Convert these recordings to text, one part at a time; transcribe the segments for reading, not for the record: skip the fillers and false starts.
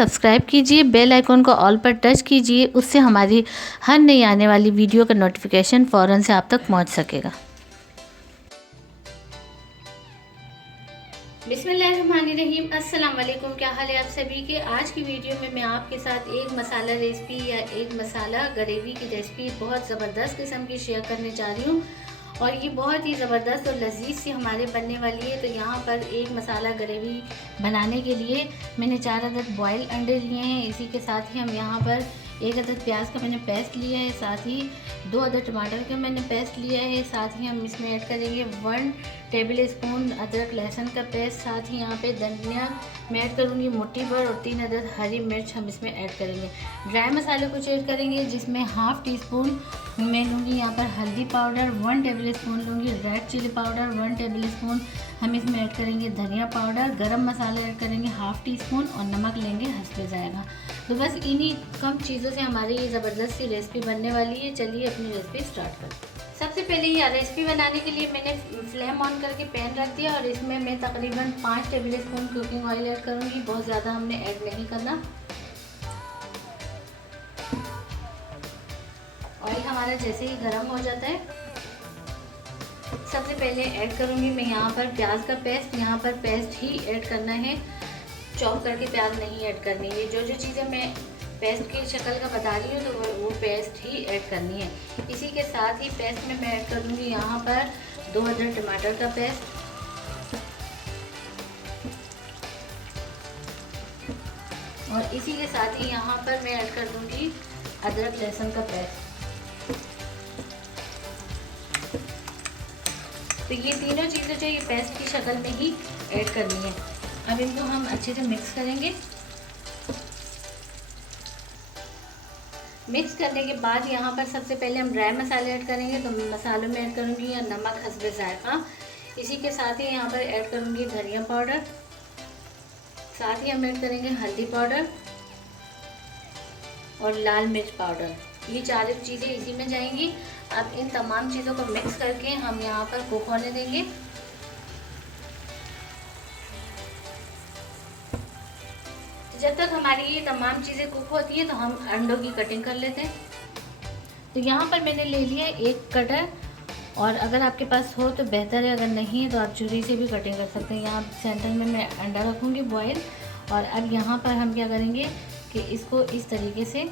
Subscribe कीजिए, bell icon को all पर टच कीजिए, उससे हमारी हर नई आने वाली वीडियो का नोटिफिकेशन फ़ौरन से आप तक पहुंच सकेगा। बिस्मिल्लाहिर्रहमानिर्रहीम, अस्सलाम वालेकुम। क्या हाल है आप सभी के। आज की वीडियो में मैं आपके साथ एक मसाला रेसिपी या एक मसाला ग्रेवी की रेसिपी बहुत ज़बरदस्त किस्म की शेयर करने जा रही हूँ और ये बहुत ही ज़बरदस्त और लजीज सी हमारे बनने वाली है। तो यहाँ पर एक मसाला ग्रेवी बनाने के लिए मैंने 4 अदद बॉयल अंडे लिए हैं। इसी के साथ ही हम यहाँ पर 1 अदद प्याज का मैंने पेस्ट लिया है, साथ ही 2 अदद टमाटर का मैंने पेस्ट लिया है। साथ ही हम इसमें ऐड करेंगे 1 टेबल स्पून अदरक लहसुन का पेस्ट। साथ ही यहाँ पे धनिया मैं ऐड करूँगी मुट्ठी भर और 3 अदद हरी मिर्च हम इसमें ऐड करेंगे। ड्राई मसाले कुछ ऐड करेंगे जिसमें हाफ़ टी स्पून मैं लूँगी यहाँ पर हल्दी पाउडर, 1 टेबल स्पून लूँगी red chilli powder, 1 tablespoon हम इसमें ऐड करेंगे धनिया पाउडर, गरम मसाला ऐड करेंगे हाफ़ टी स्पून और नमक लेंगे हस्बे जाएगा। तो बस इन्हीं कम चीज़ों से हमारी ये ज़बरदस्त सी रेसिपी बनने वाली है। चलिए अपनी रेसिपी स्टार्ट करते हैं। सबसे पहले ये रेसिपी बनाने के लिए मैंने फ्लेम ऑन करके पैन रख दिया और इसमें मैं तकरीबन 5 table spoon cooking oil add करूँगी। बहुत ज़्यादा हमने ऐड नहीं करना। ऑयल हमारा जैसे ही गर्म हो जाता है सबसे पहले ऐड करूँगी मैं यहाँ पर प्याज का पेस्ट। यहाँ पर पेस्ट ही ऐड करना है, चॉप करके प्याज नहीं ऐड करनी है। जो जो चीज़ें मैं पेस्ट की शक्ल का बता रही हूँ तो वो पेस्ट ही ऐड करनी है। इसी के साथ ही पेस्ट में मैं ऐड करूँगी यहाँ पर 2 अदद टमाटर का पेस्ट और इसी के साथ ही यहाँ पर मैं ऐड कर दूँगी अदरक लहसुन का पेस्ट। तो ये तीनों चीज़ें जो ये पेस्ट की शक्ल में ही ऐड करनी है। अब इनको हम अच्छे से मिक्स करेंगे। मिक्स करने के बाद यहाँ पर सबसे पहले हम ड्राई मसाले ऐड करेंगे। तो मसालों में ऐड करूँगी या नमक हस्बे जायका। इसी के साथ ही यहाँ पर ऐड करूँगी धनिया पाउडर, साथ ही हम ऐड करेंगे हल्दी पाउडर और लाल मिर्च पाउडर। ये 4 चीज़ें इसी में जाएंगी। अब इन तमाम चीज़ों को मिक्स करके हम यहाँ पर कुक होने देंगे। जब तक हमारी ये तमाम चीज़ें कुक होती है तो हम अंडों की कटिंग कर लेते हैं। तो यहाँ पर मैंने ले लिया एक कटर और अगर आपके पास हो तो बेहतर है, अगर नहीं है तो आप छुरी से भी कटिंग कर सकते हैं। यहाँ सेंटर में मैं अंडा रखूँगी बॉयल और अब यहाँ पर हम क्या करेंगे कि इसको इस तरीके से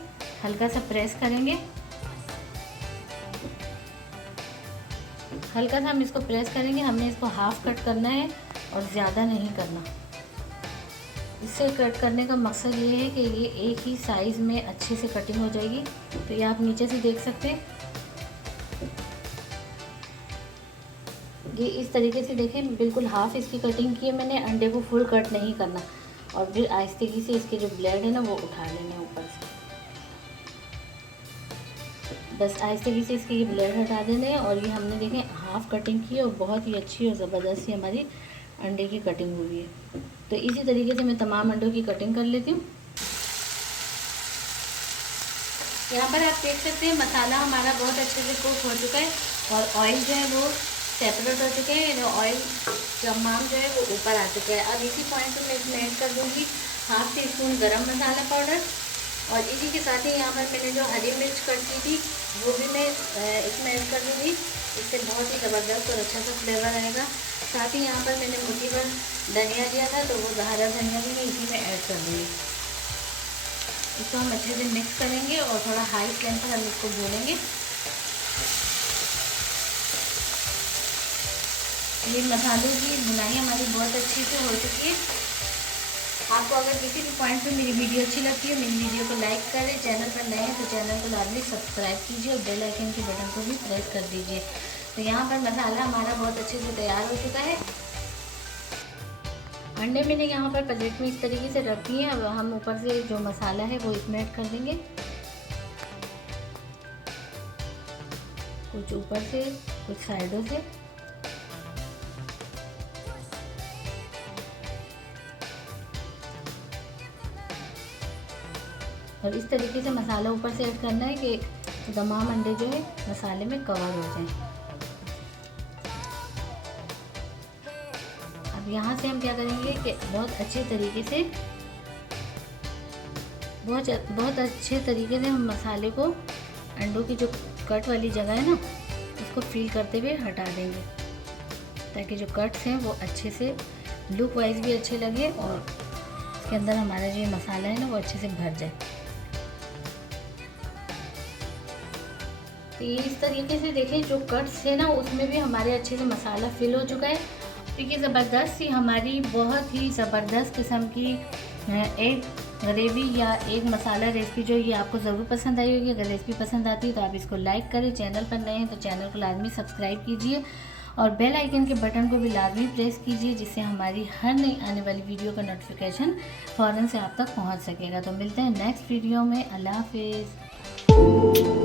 हल्का सा प्रेस करेंगे। हल्का सा हम इसको प्रेस करेंगे। हमने इसको हाफ कट करना है और ज़्यादा नहीं करना। इससे कट करने का मकसद ये है कि ये एक ही साइज़ में अच्छे से कटिंग हो जाएगी। तो ये आप नीचे से देख सकते हैं, ये इस तरीके से देखें, बिल्कुल हाफ इसकी कटिंग की है मैंने। अंडे को फुल कट नहीं करना और फिर आहिस्ते से इसके जो ब्लेड है ना वो उठा लेने हैं ऊपर से। बस आहिस्ते से इसके ये ब्लेड हटा देने हैं और ये हमने देखें हाफ कटिंग की है और बहुत ही अच्छी और ज़बरदस्त सी हमारी अंडे की कटिंग हुई है। तो इसी तरीके से मैं तमाम अंडों की कटिंग कर लेती हूँ। यहाँ पर आप देख सकते हैं मसाला हमारा बहुत अच्छे से कुक हो चुका है और ऑयल जो है वो सेपरेट हो चुके हैं। ऑयल तमाम जो है वो ऊपर आ चुका है। अब इसी पॉइंट पर मैं इसमें ऐड कर दूँगी हाफ टी स्पून गरम मसाला पाउडर और इसी के साथ ही यहाँ पर मैंने जो हरी मिर्च कट की थी वो भी मैं इसमें ऐड कर दूँगी। इससे बहुत ही ज़बरदस्त और अच्छा सा फ्लेवर आएगा। साथ ही यहाँ पर मैंने मुट्ठी भर धनिया दिया था तो वो हरा धनिया भी मैं इसी में ऐड कर दूँगी। इसको हम अच्छे से मिक्स करेंगे और थोड़ा हाई फ्लेम पर हम इसको भूनेंगे। ये मसालों की भुनाई हमारी बहुत अच्छी से हो चुकी है। आपको अगर किसी भी पॉइंट पे मेरी वीडियो अच्छी लगती है मेरी वीडियो को लाइक करें, चैनल पर नए हैं तो चैनल को लाजमी सब्सक्राइब कीजिए और बेल आइकन के बटन को भी प्रेस कर दीजिए। तो यहाँ पर मसाला हमारा बहुत अच्छे से तैयार हो चुका है। अंडे मैंने यहाँ पर प्लेट में इस तरीके से रख दिए। अब हम ऊपर से जो मसाला है वो इसमें ऐड कर देंगे, कुछ ऊपर से कुछ साइडों से। और इस तरीके से मसाला ऊपर से ऐड करना है कि तमाम अंडे जो है मसाले में कवर हो जाएं। अब यहाँ से हम क्या करेंगे कि बहुत अच्छे तरीके से बहुत अच्छे तरीके से हम मसाले को अंडों की जो कट वाली जगह है ना उसको फील करते हुए हटा देंगे, ताकि जो कट्स हैं वो अच्छे से लुक वाइज भी अच्छे लगे और इसके अंदर हमारा जो ये मसाला है ना वो अच्छे से भर जाए। तो ये इस तरीके से देखें जो कट्स है ना उसमें भी हमारे अच्छे से मसाला फिल हो चुका है। तो ये ज़बरदस्त सी हमारी बहुत ही ज़बरदस्त किस्म की एक ग्रेवी या एक मसाला रेसिपी जो ये आपको ज़रूर पसंद आई होगी। अगर रेसिपी पसंद आती है तो आप इसको लाइक करें, चैनल पर नए हैं तो चैनल को लाजमी सब्सक्राइब कीजिए और बेल आइकन के बटन को भी लाजमी प्रेस कीजिए, जिससे हमारी हर नई आने वाली वीडियो का नोटिफिकेशन फ़ौरन से आप तक पहुंच सकेगा। तो मिलते हैं नेक्स्ट वीडियो में। अल्लाह हाफिज़।